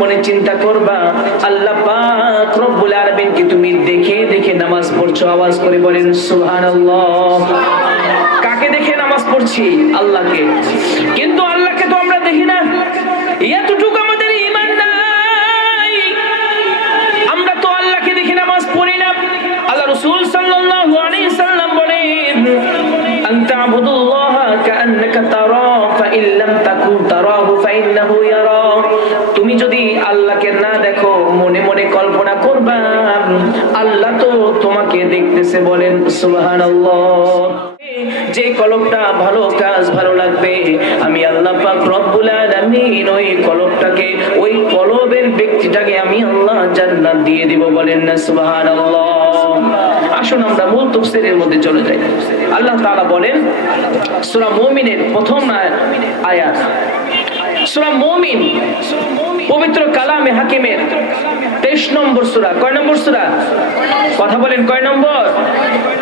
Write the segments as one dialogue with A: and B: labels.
A: মনে চিন্তা করবা, আল্লাহ পাক রব্বুল আলামিন কি তুমি দেখে দেখে নামাজ পড়ছো, আওয়াজ করে বলেন, সুবহানাল্লাহ। কাকে দেখে নামাজ পড়ছি? আল্লাহকে। কিন্তু আল্লাহকে তো আমরা দেখি না। এতটুকু মনে মনে কল্পনা করবা আল্লাহ তো তোমাকে দেখতেছে বলেন, সুবহানাল্লাহ। যে কলমটা ভালো কাজ, ভালো লাগবে, আমি আল্লাহ পাক ওই কলমটাকে, ওই ব্যক্তিটাকে আমি আল্লাহ জান্নাত দিয়ে দিব বলেন না আসুন আমরা মূল তাফসীরের মধ্যে চলে যাই। আল্লাহ তাআলা বলেন, সূরা মুমিনের প্রথম আয়াত। সূরা মুমিন পবিত্র কালামে হাকিমের 23 নম্বর সূরা। কয় নম্বর সূরা? কথা বলেন, কয় নম্বর?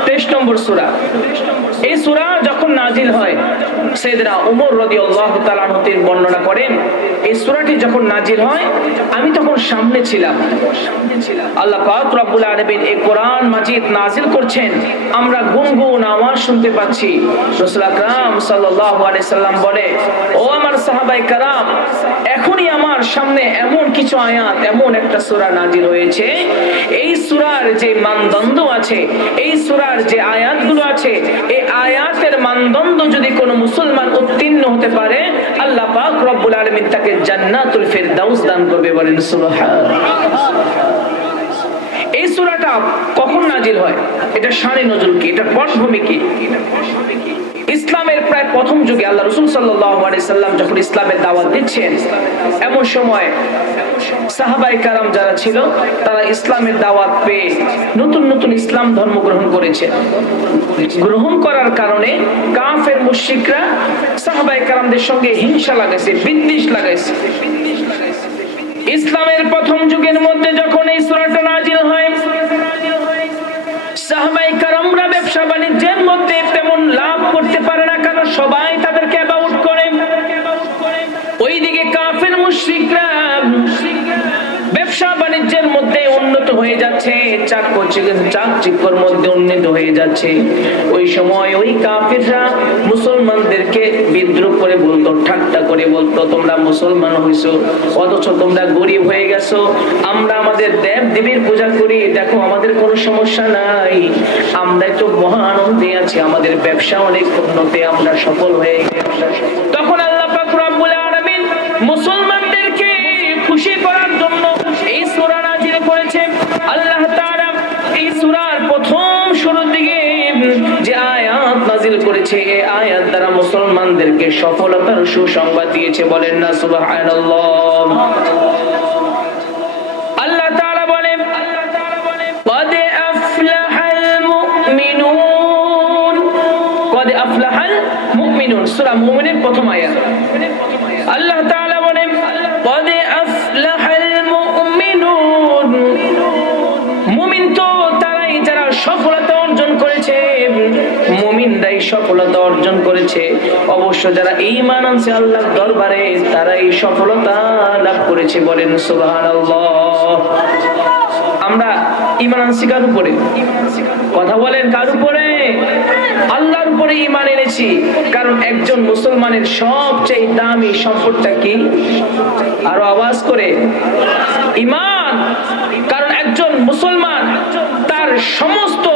A: 23 নম্বর সূরা। এই সূরা যখন নাজিল হয় ওমর রাদিয়াল্লাহু তাআলা আনহু বর্ণনা করেন, এই সূরাটি যখন নাজিল হয়, আমি তখন সামনে ছিলাম। আল্লাহ পাক রব্বুল আলামিন এই কোরআন মাজিদ নাজিল করছেন। আমরা গুনগুন আওয়াজ শুনতে পাচ্ছি। রাসূল আকরাম সাল্লাল্লাহু আলাইহি সাল্লাম বলে, ও আমার সাহাবাই কারাম, এখনই আমার সামনে এমন কিছু আয়াত, এমন একটা সূরা নাজিল হয়েছে। এই সূরার যে মানদণ্ড আছে, এই সূরার যে আয়াতগুলো আছে, এই আয়াতের মানদণ্ড যদি কোনো মুসলমান উত্তীর্ণ হতে পারে, আল্লাহ পাক রব্বুল আলামিন তাকে জান্নাতুল ফিরদাউস দান করবে বলেন এই সূরাটা কখন নাজিল হয়? এটা শানে নজরুল কি? এটা পটভূমি কি? ইসলামের প্রায় প্রথম যুগে আল্লাহ রসুল সাল্লাম যখন ইসলামের দাওয়াত দিচ্ছেন, এমন সময় সাহাবাই কারাম যারা ছিল, তারা ইসলামের দাওয়াত পেয়ে নতুন নতুন ইসলাম ধর্ম গ্রহণ করেছে। গ্রহণ করার কারণে কাফের মুশরিকরা সাহাবাই কারামদের সঙ্গে হিংসা লাগাইছে, বিদ্বেষ লাগাইছে। ইসলামের প্রথম যুগের মধ্যে যখন এই সূরাটা নাজিল হয় সাহাবাই কারামরা ব্যবসা বাণিজ্যের মধ্যে হয়ে যাচ্ছে চাকচিক্যর মধ্যে উন্নত হয়ে যাচ্ছে। ওই সময় ওই কাফিররা মুসলমানদেরকে বিদ্রুপ করে বলতো, ঠাট্টা করে বলতো, তোমরা মুসলমান হইছো, অথচ তোমরা গরিব হয়ে গেছো। আমরা আমাদের দেব দেবীর পূজা করি, দেখো আমাদের কোনো সমস্যা নাই। আমরা তো মহা আনন্দে আছি, আমাদের ব্যবসা অনেক উন্নতি আমরা সফল হয়ে গেছি। তখন করেছে, এ আয়াত দ্বারা মুসলমানদেরকে সফলতার সুসংবাদ দিয়েছে, বলেন না সুবাহ আল্লাহ তাআলা আফলাহাল প্রথম আয়াত। সফলতা অর্জন করেছে। অবশ্য যারা ঈমান আনছে আল্লাহর দরবারে, তারাই সফলতা লাভ করেছে বলেন সুবহানাল্লাহ। আমরা ঈমান আনছি কার উপরে? কথা বলেন কার উপরে? আল্লাহর উপরে ঈমান এনেছি। কারণ একজন মুসলমানের সবচেয়ে দামি সম্পদটা কি? আরও আওয়াজ করে। ঈমান! কারণ একজন মুসলমান তার সমস্ত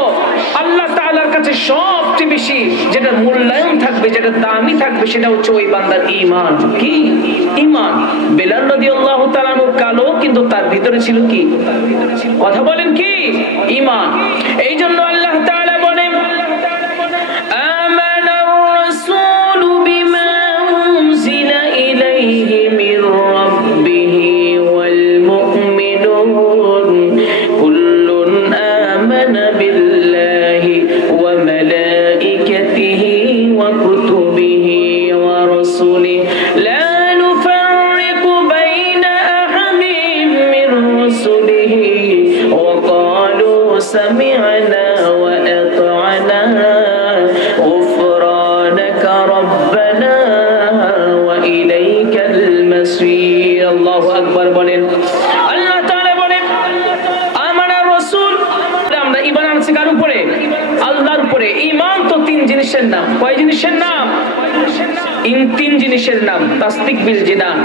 A: আল্লাহ তাআলার কাছে সবচেয়ে বেশি যেটা মূল্যায়ন থাকবে, যেটা দামি থাকবে, সেটা হচ্ছে ওই বান্দার ঈমান। কি? ঈমান। বেলাল রাদিয়াল্লাহু তাআলা আনহু কালো, কিন্তু তার ভিতরে ছিল কি? কথা বলেন কি? ইমান এই জন্য জিনিসের নাম? কয় জিনিসের নাম? ইন তিন জিনিসের নাম তাস্তিক বিল জিনান।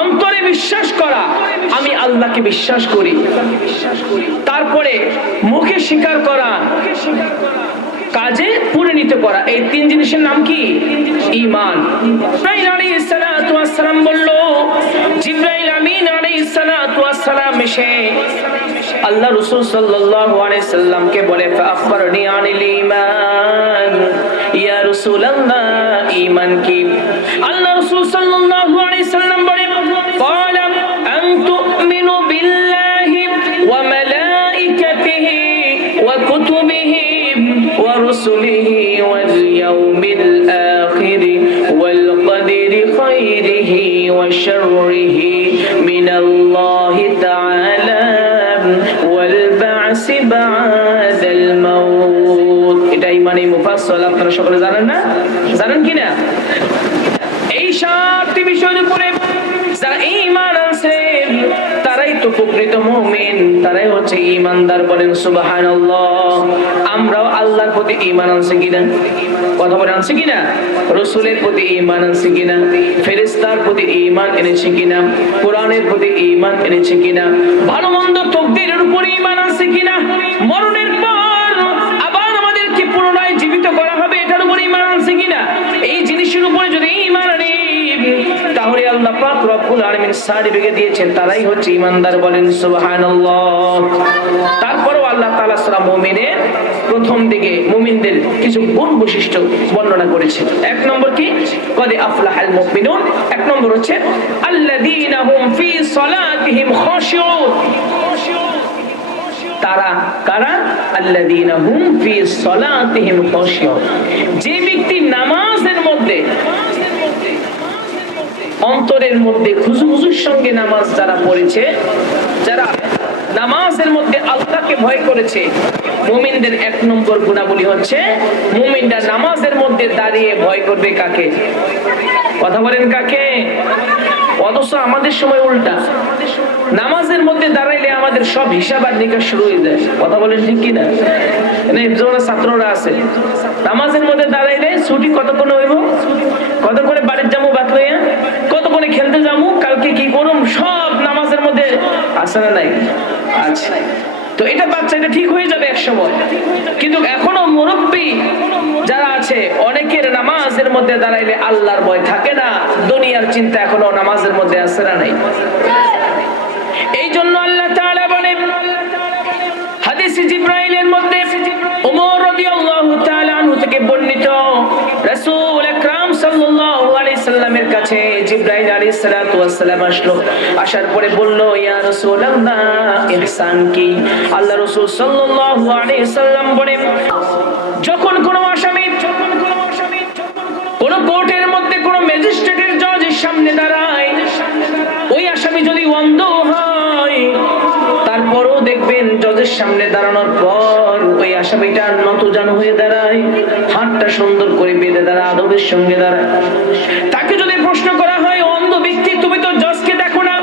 A: অন্তরে বিশ্বাস করা, আমি আল্লাহকে বিশ্বাস করি। তারপরে মুখে স্বীকার করা, কাজে পরিণত করা। এই তিন জিনিসের নাম কি? ইমান বলল, জিব্রাইল আমিন আলাইহিস সালাম এসে আল্লাহ রাসূল সাল্লাল্লাহু আলাইহি সাল্লামকে বলে ফাখবারনি আনিল ঈমান ইয়া রাসূলুল্লাহ ঈমান কি আল্লাহ রাসূল সাল্লাল্লাহু আলাইহি সাল্লাম বলে قال أن تؤمن بالله وملائكته وكتبه ورسله واليوم الآخر والقدر خيره وشره من الله تعالى والبعث بعد الموت এটা ইমানে মুফাসসাল আপনারা সকলে জানেন না জানেন কি না এই সাতটি বিষয়ের উপরে যারা ঈমান আনছে তারাই তো প্রকৃত মুমিন তারাই হচ্ছে ঈমানদার বলেন সুবহানাল্লাহ আমরাও আল্লাহর প্রতি ঈমান আনছি কিনা কথা বলে আনছি কিনা রসুলের প্রতি ঈমান আনছি কিনা ফেরেশতার প্রতি ঈমান এনেছি কিনা কোরআনের প্রতি ঈমান এনেছি কিনা ভালো মন্দ তকদিরের উপরে ঈমান আনছি কিনা? মরণের পর আবার আমাদেরকে পুনরায় জীবিত করা হবে, এটার উপরে ঈমান আনছি কিনা? এই জিনিসের উপরে যদি ঈমান আনি, তাহলে আল্লাহ পাক রব্বুল আলামিন সার্টিফিকেট দিয়েছেন, তারাই হচ্ছে ইমানদার বলেন সুবহানাল্লাহ। তারপরেও আল্লাহ তাআলা সূরা মুমিনের প্রথম দিকে মুমিনদের কিছু গুণ বৈশিষ্ট্য বর্ণনা করেছে। এক নম্বর কি? কদে আফলাহাল মুমিনুন। এক নম্বর হচ্ছে, আল্লাযীনা হুম ফি সালাতিহিম খাশিউন। তারা কারা? আল্লাযীনা যে ব্যক্তি নামাজের মধ্যে, অন্তরের মধ্যে সঙ্গে নামাজ যারা পড়েছে, যারা নামাজের মধ্যে আল্লাহকে ভয় করেছে, মুমিনদের এক নম্বর গুণাবলী হচ্ছে, মুমিনরা নামাজের মধ্যে দাঁড়িয়ে ভয় করবে কাকে? কথা বলেন কাকে? অথচ আমাদের সময় উল্টা। নামাজের মধ্যে দাঁড়াইলে আমাদের সব হিসাব আর নিকাশ শুরু হয়ে যায়। কথা বলে ঠিক কিনা? যারা ছাত্ররা আছে। নামাজের মধ্যে দাঁড়াইলে ছুটি কতক্ষণ হইব? কতক্ষণে বাড়ির যাব বাদ লইয়া কতক্ষণে খেলতে যাব? কালকে কি করুম সব নামাজের মধ্যে আসে না নাই? আছে। তো এটা বাচ্চা, এটা ঠিক হয়ে যাবে এক সময় কিন্তু এখনও মুরব্বী যারা আছে, অনেকের নামাজের মধ্যে দাঁড়াইলে আল্লাহর ভয় থাকে না। দুনিয়ার চিন্তা এখনও নামাজের মধ্যে আছে না নাই? এই জন্য আল্লাহ বলে জিব্রাইলের মধ্যে আনহু থেকে বর্ণিত, রাসূল সাল্লামের কাছে জিব্রাইল আসলো। আসার পরে বলল ইয়া কি? আল্লাহ রাসূল সাল্লাম যখন কোন জজের সামনে দাঁড়ানোর পর ওই আসামিটা নত জানো হয়ে দাঁড়ায়, হাতটা সুন্দর করে বেঁধে দাঁড়ায়, আদবের সঙ্গে দাঁড়ায়। তাকে যদি প্রশ্ন করা হয় অন্ধ ব্যক্তি, তুমি তো জজকে দেখো না,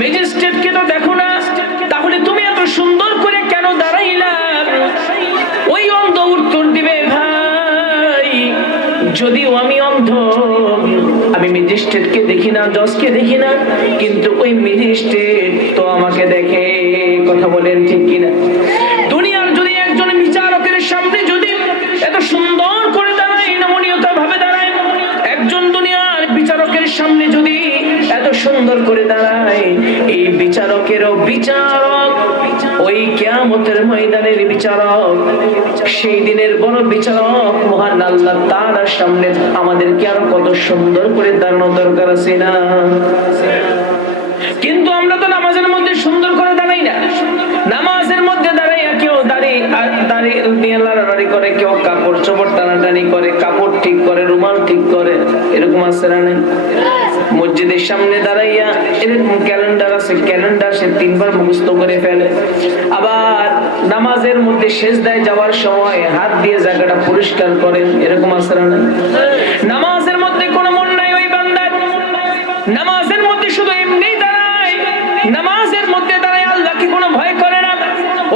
A: ম্যাজিস্ট্রেটকে তো দেখো না, তাহলে তুমি এত সুন্দর করে কেন দাঁড়াইলা? ওই অন্ধ উত্তর দিবে, ভাই, যদিও আমি আমি ম্যাজিস্ট্রেটকে দেখি না, জজকে দেখি না, কিন্তু ওই ম্যাজিস্ট্রেট তো আমাকে দেখে, কথা বলেন ঠিক কিনা। দুনিয়ার যদি একজন বিচারকের সামনে যদি এত সুন্দর করে দাঁড়ায় নমনীয়তা ভাবে দাঁড়ায়, একজন দুনিয়ার বিচারকের সামনে যদি এত সুন্দর করে দাঁড়ায়, এই বিচারকেরও বিচারক ওই কেয়ামতের ময়দানের বিচারক, সেই দিনের বড় বিচারক, মহান আল্লাহ তার সামনে আমাদেরকে আরও কত সুন্দর করে দাঁড়ানো দরকার আছে না? কিন্তু আমরা তো নামাজের মধ্যে সুন্দর করে দাঁড়াই না নামাজের মধ্যে দাঁড়াইয়া কেউ দাঁড়িয়ে দাঁড়িয়ে দিয়ে লাড়াড়ি করে, কেউ কাপড় চোপড় টানাটানি করে, কাপড় ঠিক করে, রুমাল ঠিক করে, এরকম আছে না মসজিদের সামনে দাঁড়াইয়া এরকম ক্যালেন্ডার আছে, ক্যালেন্ডার সে তিনবার মুখস্থ করে ফেলে। আবার নামাজের মধ্যে শেষ দেয় যাওয়ার সময় হাত দিয়ে জায়গাটা পরিষ্কার করেন, এরকম আছে না নামাজের মধ্যে কোনো মন নাই ওই বান্দার। নামাজের মধ্যে শুধু এমনি দাঁড়ায়, নামাজের মধ্যে দাঁড়ায় আল্লাহকে কোনো ভয় করে না?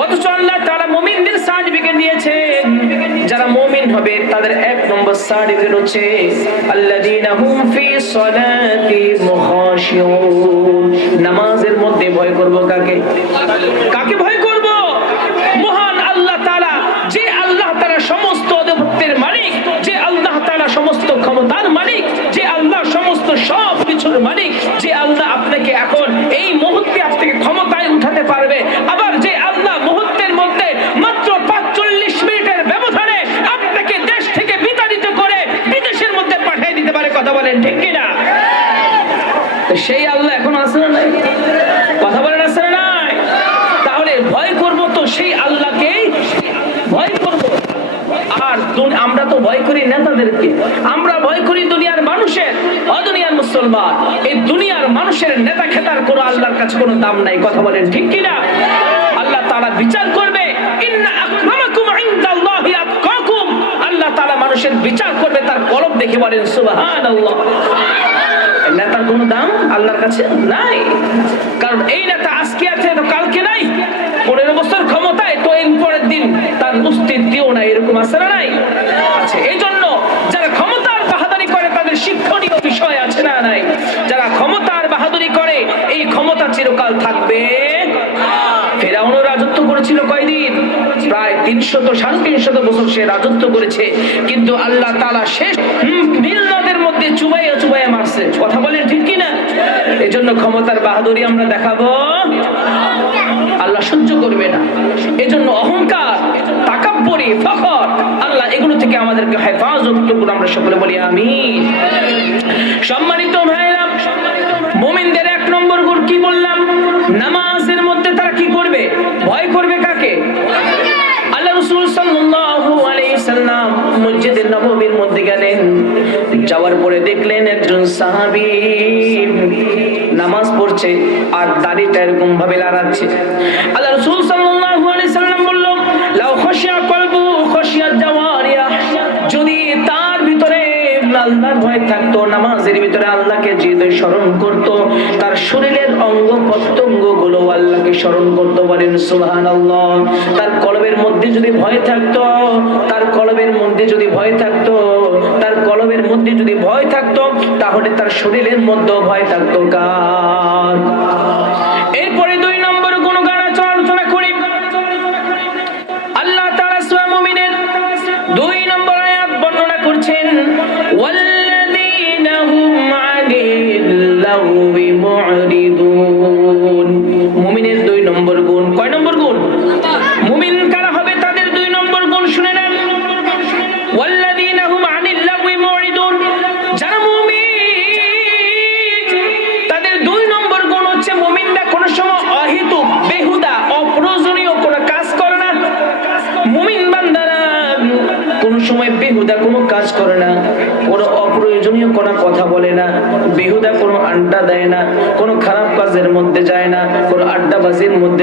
A: অথচ আল্লাহ তারা মুমিনদের সার্টিফিকেট দিয়েছে যারা মুমিন হবে, তাদের এক নম্বর সার্টিফিকেট হচ্ছে, আল্লাযীনা হুম ফি সলাতি মুখাশিউন। নামাজের মধ্যে ভয় করব কাকে? কাকে ভয় করব? মহান আল্লাহ তাআলা, যে আল্লাহ তাআলা সমস্ত আধিপত্যের মালিক, যে আল্লাহ তাআলা সমস্ত ক্ষমতার মালিক, যে আল্লাহ সমস্ত সব কিছুর মালিক, যে আল্লাহ আপনাকে এখন এই মুহূর্তে আপনাকে ক্ষমতায় উঠাতে পারবে আবার যে আল্লাহ মুহূর্তের মধ্যে মাত্র পাঁচচল্লিশ মিনিটের ব্যবধানে আপনাকে দেশ থেকে বিতাড়িত করে বিদেশের মধ্যে পাঠিয়ে দিতে পারে কথা বলেন ঠিক কিনা তো সেই আল্লাহ এখন আছে না নাই কথা বলেন আছে না নাই তাহলে ভয় করব তো সেই আল্লাহকেই ভয় করব আর দুন- আমরা তো ভয় করি নেতাদেরকে। আমরা ভয় করি দুনিয়ার মানুষের, অদুনিয়ার মুসলমান। এই দুনিয়ার মানুষের নেতা খেতার কোনো আল্লাহর কাছে কোনো দাম নাই, কথা বলেন ঠিক কিনা? আল্লাহ তারা বিচার করবে তাআলা মানুষের বিচার করবে, তার কলব দেখে বলেন নেতার কোনো দাম আল্লাহর কাছে নাই। কারণ এই নেতা আজকে আছে কালকে নাই। ক্ষমতায়, তো এর পরের দিন তার অস্তিত্বও নাই, এরকম আছে না নাই? আছে। এই জন্য যারা ক্ষমতার বাহাদুরি করে, তাদের শিক্ষণীয় বিষয় আছে না নাই? যারা ক্ষমতার বাহাদুরি করে, এই ক্ষমতা চিরকাল থাকবে। আল্লাহ কথা বলেন ক্ষমতার বাহাদুরি আমরা দেখাবো। আল্লাহ সহ্য করবে না। এজন্য অহংকার, তাকাব্বরি, ফখর আল্লাহ এগুলো থেকে আমাদেরকে হেফাজত করুন আমরা সকলে বলি আমিন। সম্মানিত ভাইরা মুমিনদের এক নম্বর গুণ কি বললাম? নামাজের মধ্যে তারা কি করবে? ভয় করবে কাকে? পরে দেখলেন একজন নামাজ পড়ছে আর দাড়িটা এরকম ভাবে লাড়াচ্ছে। আল্লাহ রাসূল আল্লাহর ভয় থাকতো, নামাজের ভিতরে আল্লাহকে যে স্মরণ করত, তার শরীরের অঙ্গ প্রত্যঙ্গগুলো আল্লাহকে স্মরণ করতে, বলেন সুহান তার কলবের মধ্যে যদি ভয় থাকতো, তার কলবের মধ্যে যদি ভয় থাকতো, তার কলবের মধ্যে যদি ভয় থাকতো, তাহলে তার শরীরের মধ্যেও ভয় থাকতো কার? এরপরে দুই নম্বর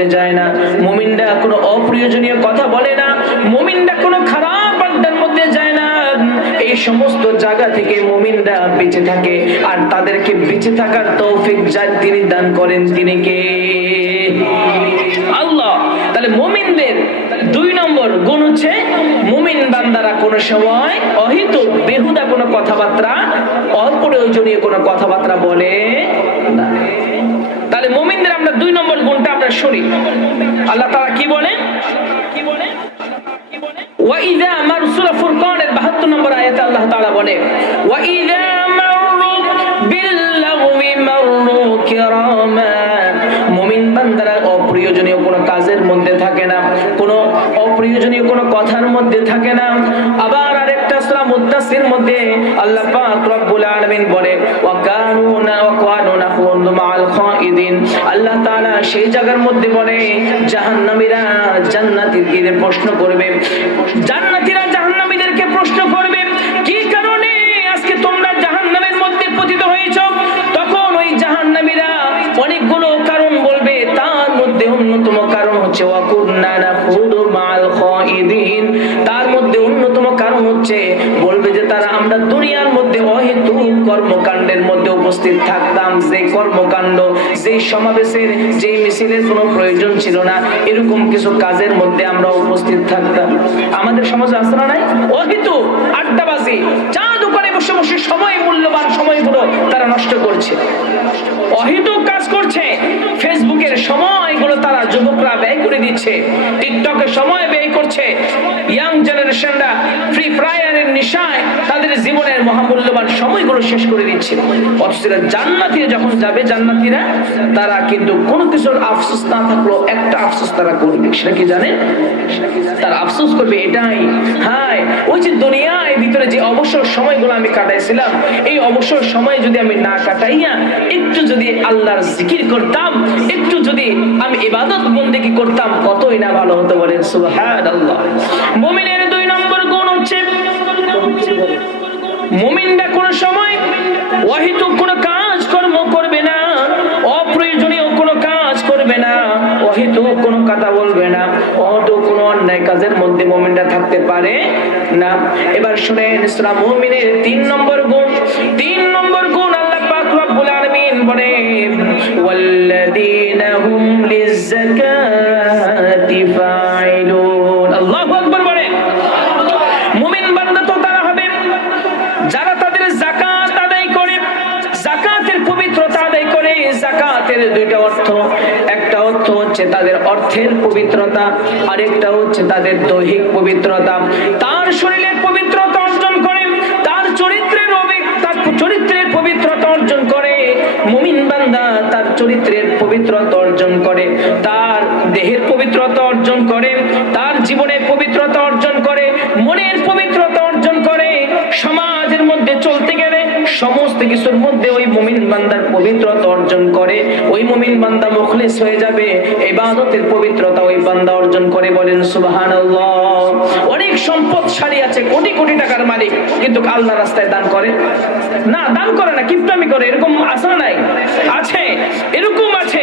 A: মধ্যে যায় না। মুমিনরা কোনো অপ্রয়োজনীয় কথা বলে না। মুমিনরা কোনো খারাপ আড্ডার মধ্যে যায় না। এই সমস্ত জায়গা থেকে মুমিনরা বেঁচে থাকে আর তাদেরকে বেঁচে থাকার তৌফিক যা তিনি দান করেন তিনি কে? আল্লাহ। তাহলে মুমিনদের দুই নম্বর গুণ হচ্ছে মুমিন বান্দারা কোনো সময় অহিত, বেহুদা কোনো কথাবার্তা, অপ্রয়োজনীয় কোনো কথাবার্তা বলে না। তাহলে মুমিনদের আমরা দুই নম্বর গুণটা আমরা শুনি আল্লাহ তাআলা কি বলেন কি বলেন وإذا مر سورة فرقان البحث নম্বর আয়াতে আল্লাহ তাআলা বলে وإذا مروا باللغو مروا كراما মুমিন বান্দারা অপ্রয়োজনীয় কোনো কাজের মধ্যে থাকে না, কোনো অপ্রয়োজনীয় কোনো কথার মধ্যে থাকে না। আবার আরেকটা সূরা মুদ্দাসির মধ্যে আল্লাহ পাক রব্বুল আলামিন বলে ওয়াকানু না ওয়াকানু নাহুদু মাআল খাইদিন আল্লাহ তাআলা সেই জায়গার মধ্যে বলে, জাহান্নামীরা জান্নাতীদের প্রশ্ন করবে। জান্নাতীরা জাহান্নামীদেরকে প্রশ্ন করবে। কর্মকাণ্ডের মধ্যে উপস্থিত থাকতাম, যে কর্মকাণ্ড, যে সমাবেশের যে মিছিলের কোনো প্রয়োজন ছিল না, এরকম কিছু কাজের মধ্যে আমরা উপস্থিত থাকতাম। আমাদের সমাজে আসে না নাই? অহিতু আড্ডাবাজি চা দোকানে বসে বসে সময়, মূল্যবান সময়গুলো তারা নষ্ট করছে। অহেতুক কাজ করছে। ফেসবুকের সময়গুলো তারা যুবকরা ব্যয় করে দিচ্ছে। টিকটকের সময় ব্যয় করছে। ইয়াং জেনারেশনরা ফ্রি ফায়ারের নিশায় তাদের জীবনের মহামূল্যবান সময়গুলো শেষ করে দিচ্ছে অথচ এরা জান্নাতিরা যখন যাবে, জান্নাতিরা তারা কিন্তু কোনো কিছুর আফসোস না থাকলেও একটা আফসোস তারা করবে। সেটা কি তারা আফসোস করবে এটাই। ওই যে দুনিয়ায় ভিতরে যে অবসর সময়গুলো আমি কাটাইছিলাম, এই অবসর সময় যদি আমি না কাটাইয়া একটু যদি আল্লাহর জিকির করতাম, একটু যদি আমি ইবাদত বন্দেগী করতাম, কতই না ভালো হতো বলেন সুবহানাল্লাহ। মুমিনরা কোন সময় ওয়াহিত কোন কাজ কর্ম করবে না, অপ্রয়োজনীয় কোনো কাজ করবে না অহিত কোনো কথা বলবে না, অহত কোনো অন্যায় কাজের মধ্যে মুমিনরা থাকতে পারে না। এবার শুনেন সূরা মুমিনের তিন নম্বর গুণ, তিন নম্বর গুণ আল্লাহ পাক রব্বুল আলামিন বলেন, ওয়াল্লাযীনা হুম লিয-যাকাতি ফাইলুন হচ্ছে তাদের অর্থের পবিত্রতা, আরেকটা হচ্ছে তাদের দৈহিক পবিত্রতা। তার শরীরের পবিত্রতা অর্জন করে, তার চরিত্রের তার চরিত্রের পবিত্রতা অর্জন করে। মুমিন বান্দা তার চরিত্রের পবিত্রতা অর্জন করে, তার দেহের পবিত্রতা অর্জন করে, তার জীবনের পবিত্রতা অর্জন করে, মনের পবিত্রতা অর্জন করে। সমাজের মধ্যে চলতে গেলে সমস্ত কিছুর মধ্যে বান্দার পবিত্রতা অর্জন করে, ওই মুমিন বান্দা মুখলিস হয়ে যাবে। ইবাদতের পবিত্রতা ওই বান্দা অর্জন করে বলেন, সুবহানাল্লাহ। অনেক সম্পদশালী আছে, কোটি কোটি টাকার মালিক, কিন্তু আল্লাহ রাস্তায় দান করে। না, দান করে না, কিপটামি করে, এরকম আসা নাই? আছে, এরকম আছে।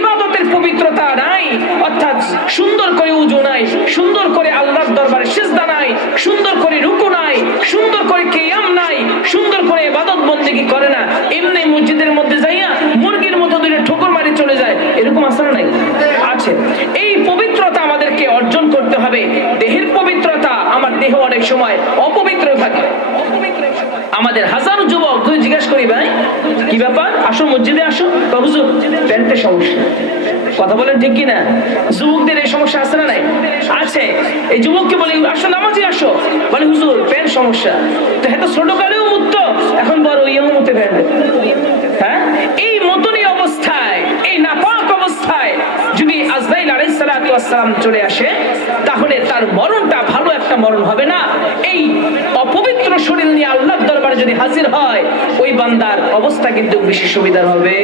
A: ইবাদতের পবিত্রতা নাই, অর্থাৎ সুন্দর করে উজু নাই, সুন্দর করে আল্লাহর দরবারে সিজদা নাই, সুন্দর করে রুকু নাই, সুন্দর করে কিয়াম নাই সুন্দর করে ইবাদত বন্দেগী করে না এমনি মসজিদের মধ্যে যাইয়া মুরগির মতো দুটো ঠোকর মারি চলে যায় এরকম আছে না নাই আছে এই পবিত্রতা আমাদেরকে অর্জন করতে হবে দেহের পবিত্রতা আমার দেহ অনেক সময় অপবিত্র থাকে আমাদের হাজারো যুবক তুই জিজ্ঞেস করি ভাই কি ব্যাপার আসো মসজিদে আসো বা প্যান্টের সমস্যা। কথা বলেন ঠিক কিনা? যুবকদের এই সমস্যা আছে না নাই? আছে। এই যুবককে বলি, আসো আসো। বলে, হুজুর, প্যান্ট সমস্যা। তো হ্যাঁ তো মুক্ত। এখন বড় প্যান্ট হ্যাঁ? এই মতনই অবস্থায়, এই নাপাক অবস্থায় যদি আজরাইল সালাম চলে আসে, তাহলে তার মরণটা ভালো একটা মরণ হবে না। এই অপবিত্র শরীর নিয়ে আল্লাহর দরবারে যদি হাজির হয়, ওই বান্দার অবস্থা কিন্তু বেশি সুবিধার হবে।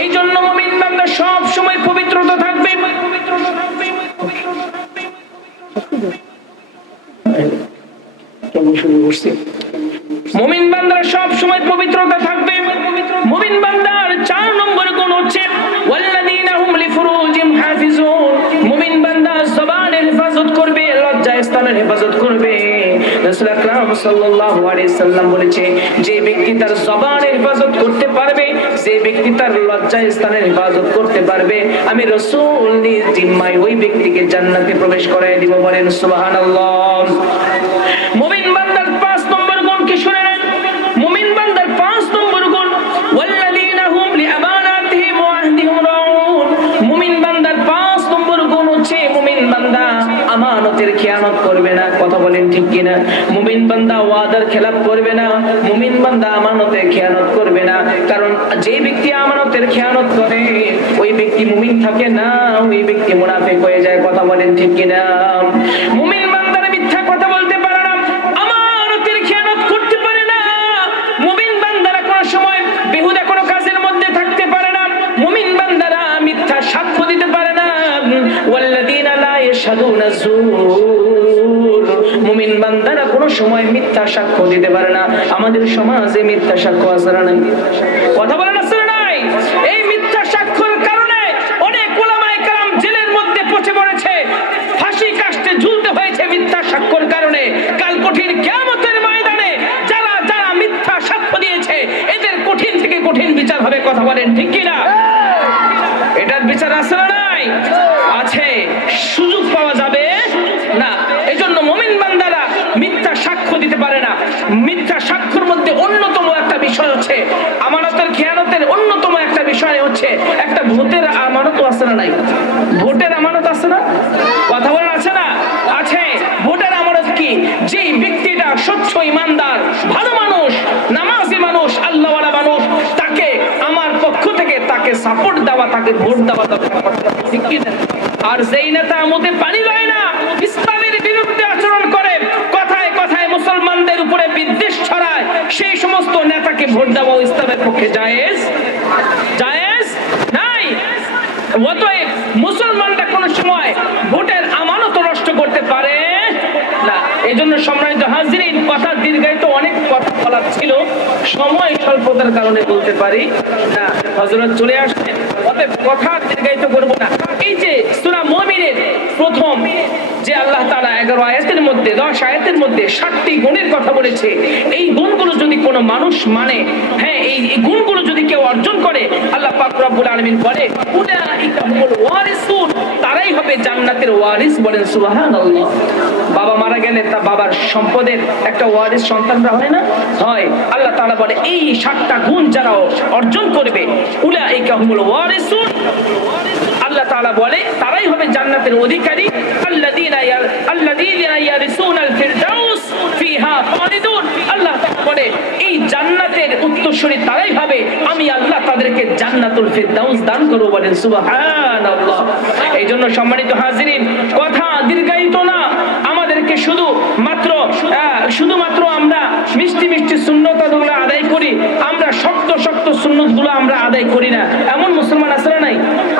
A: এই জন্য মুমিন বান্দা সব সময় পবিত্রতা থাকবে। মুমিন বান্দার চার নম্বর হচ্ছে জবানের হেফাজত করবে হেফাজত করবে। সাল্লাম যে ব্যক্তি তার করতে পারবে ব্যক্তি তার করতে পারবে, আমি রাসূল নিজ ওই ব্যক্তিকে জান্নাতে প্রবেশ করাই দিব বলেন, সুবহানাল্লাহ। কিনা। মুমিন বান্দা ওয়াদার খেলাপ করবে না, মুমিন বান্দা আমানতের খেয়ানত করবে না। কারণ যে ব্যক্তি আমানতের খেয়ানত করে, ওই ব্যক্তি মুমিন থাকে না, ওই ব্যক্তি মুনাফিক হয়ে যায়, কথা বলেন ঠিক কিনা। সাক্ষ্য দিতে পারে না। আমাদের সমাজে মিথ্যা সাক্ষ্য আসারা নাই? কথা বলেন কারণে কাল কঠিন মিথ্যা দিয়েছে এদের কঠিন থেকে কঠিন বিচার কথা বলেন ঠিক কিনা? হ্যাঁ। এটার বিচার নাই? আছে সুযোগ পাওয়া যাবে আমানতের অন্যতম একটা বিষয় হচ্ছে একটা ভোটের আমানত আছে না নাই? ভোটের আমানত আছে না? কথা বলার আছে না? আছে। ভোটের আমানত কি? যে ব্যক্তিটা স্বচ্ছ ইমানদার, ভালো মানুষ, নামাজি মানুষ, আল্লাহওয়ালা মানুষ, তাকে আমার পক্ষ থেকে তাকে সাপোর্ট দেওয়া, তাকে ভোট দেওয়া তাকে ঠিক কি না? আর যেই নেতা মধ্যে পানি দেয় না ইসলামের বিরুদ্ধে আচরণ করে কথায় কথায় মুসলমানদের উপরে বিদ্বেষ ছড়ায় সেই সমস্ত নেতাকে ভোট দেওয়া ইসলামের পক্ষে জায়েজ জায়েজ নাই অতএব মুসলমানরা কোন সময় ভোটের আমানত নষ্ট করতে পারে না এই জন্য সম্মানিত হাজিরিন কথা দীর্ঘায়িত অনেক কথা বলার ছিল। সময় স্বল্পতার কারণে বলতে পারি না হজরত চলে আসছেন অতএব কথা দীর্ঘায়িত করব না। এই যে সুরা মুমিনের প্রথম যে আল্লাহ তারা এগারো আয়াতের মধ্যে, দশ আয়াতের মধ্যে ষাটটি গুণের কথা বলেছে, এই গুণগুলো যদি কোনো মানুষ মানে হ্যাঁ এই গুণগুলো যদি কেউ অর্জন করে, আল্লাহ পাক রব্বুল আলামিন বলে ওয়ারিসুন তারাই হবে জান্নাতের ওয়ারিস বলেন সুবাহান বাবা মারা গেলে তা বাবার সম্পদের একটা ওয়ারিস সন্তানরা হয় না? হয়। আল্লাহ তাআলা বলে, এই সাতটা গুণ যারা অর্জন করবে, উলাইকা হুমুল ওয়ারিসুন। আল্লাহ তাআলা বলে, তারাই হবে জান্নাতের অধিকারী। আল্লাযীনা ইয়ারিসুনাল ফিরদাউস। হাজিরিন, কথা দীর্ঘায়িত না। আমাদেরকে শুধু মাত্র শুধুমাত্র আমরা মিষ্টি মিষ্টি শূন্যতাগুলো আদায় করি। আমরা শক্ত শক্ত সুন্নতগুলো আমরা আদায় করি না এমন মুসলমান আছে না নাই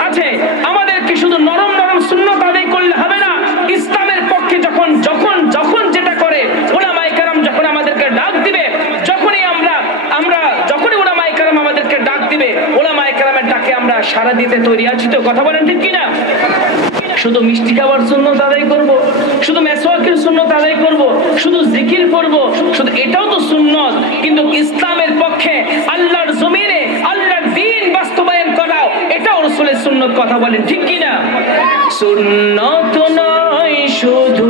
A: আছে আমাদেরকে শুধু নরম নরম সুন্নত আদায় করলে হবে না ইসলামের পক্ষে যখন যখন যখন যেটা করে ওলামাই কারাম যখন আমাদেরকে ডাক দিবে যখনই আমরা আমরা যখনই ওলামাই কারাম আমাদেরকে ডাক দিবে ওলামাই কারামের ডাকে আমরা দিতে তৈরি আছি তো, কথা বলেন ঠিক কিনা? শুধু মিষ্টি খাবার সুন্নত আদায় করব, শুধু মেসওয়াকের সুন্নত আদায় করব, শুধু জিকির করব, শুধু এটাও তো সুন্নত, কিন্তু ইসলামের পক্ষে আল্লাহর জমিনে আল্লাহর দিন বাস্তবায়ন করাও, এটাও রসুলের সুন্নত, কথা বলেন ঠিক কি না সুন্নত নয়, শুধু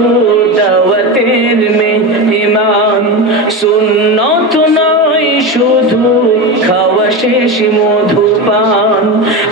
A: দাওয়াতের মেহমান। সুন্নত নয়, শুধু খাওয়া শেষ, মধুপান। আরও